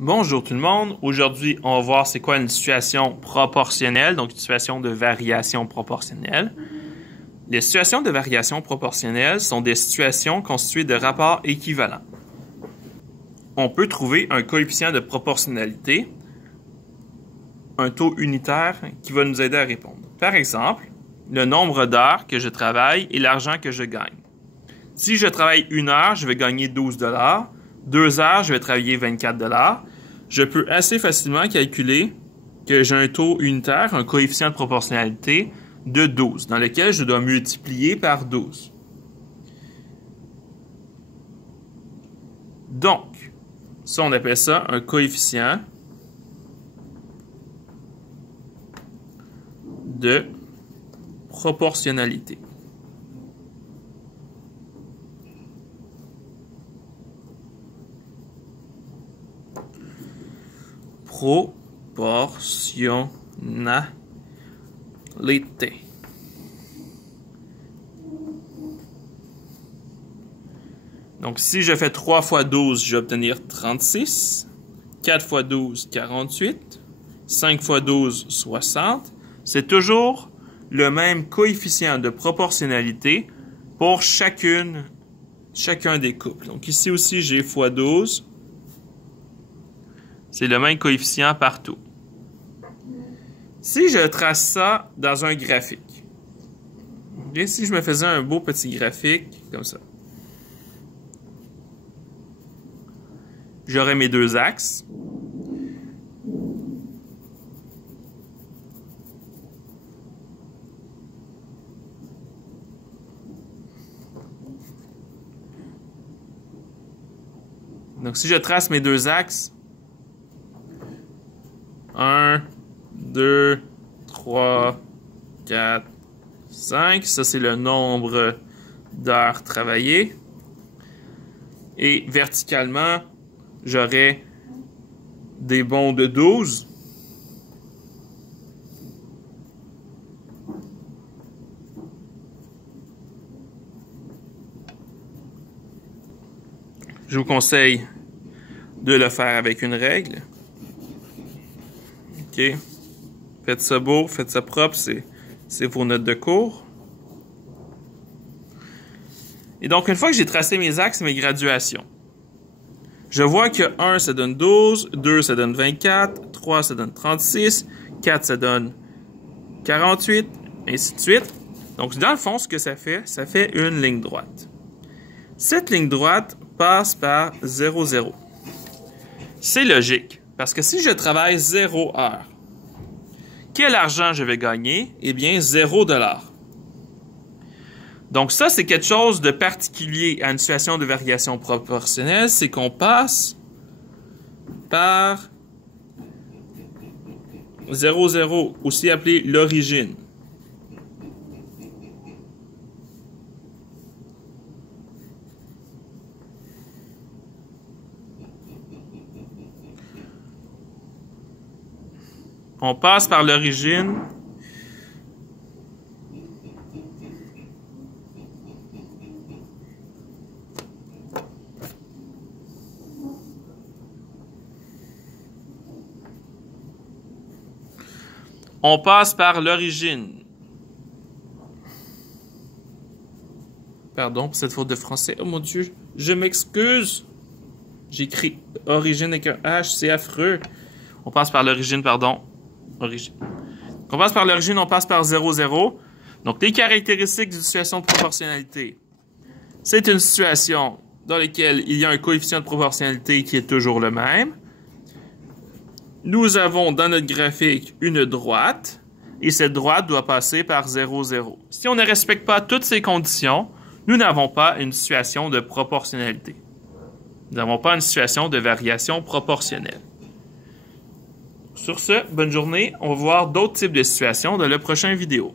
Bonjour tout le monde. Aujourd'hui, on va voir c'est quoi une situation proportionnelle, donc une situation de variation proportionnelle. Les situations de variation proportionnelle sont des situations constituées de rapports équivalents. On peut trouver un coefficient de proportionnalité, un taux unitaire qui va nous aider à répondre. Par exemple, le nombre d'heures que je travaille et l'argent que je gagne. Si je travaille 1 heure, je vais gagner 12 $. 2 heures, je vais travailler 24 $. Je peux assez facilement calculer que j'ai un taux unitaire, un coefficient de proportionnalité de 12, dans lequel je dois multiplier par 12. Donc, ça, on appelle ça un coefficient de proportionnalité. Proportionnalité. Donc, si je fais 3 fois 12, je vais obtenir 36. 4 fois 12, 48. 5 fois 12, 60. C'est toujours le même coefficient de proportionnalité pour chacun des couples. Donc, ici aussi, j'ai fois 12. C'est le même coefficient partout. Si je trace ça dans un graphique, et si je me faisais un beau petit graphique comme ça, j'aurais mes deux axes. Donc, si je trace mes deux axes, 1, 2, 3, 4, 5. Ça, c'est le nombre d'heures travaillées. Et verticalement, j'aurai des bonds de 12. Je vous conseille de le faire avec une règle. OK. Faites ça beau, faites ça propre, c'est vos notes de cours. Et donc, une fois que j'ai tracé mes axes et mes graduations, je vois que 1, ça donne 12, 2, ça donne 24, 3, ça donne 36, 4, ça donne 48, ainsi de suite. Donc, dans le fond, ce que ça fait une ligne droite. Cette ligne droite passe par 0, 0. C'est logique. Parce que si je travaille 0 heure, quel argent je vais gagner? Eh bien, 0 $. Donc ça, c'est quelque chose de particulier à une situation de variation proportionnelle, c'est qu'on passe par 0, 0, aussi appelé l'origine. On passe par l'origine. On passe par l'origine. Pardon pour cette faute de français. Oh mon Dieu, je m'excuse. J'écris origine avec un H, c'est affreux. On passe par l'origine, pardon. Origine. On passe par l'origine, on passe par 0, 0. Donc, les caractéristiques d'une situation de proportionnalité. C'est une situation dans laquelle il y a un coefficient de proportionnalité qui est toujours le même. Nous avons dans notre graphique une droite, et cette droite doit passer par 0, 0. Si on ne respecte pas toutes ces conditions, nous n'avons pas une situation de proportionnalité. Nous n'avons pas une situation de variation proportionnelle. Sur ce, bonne journée. On va voir d'autres types de situations dans la prochaine vidéo.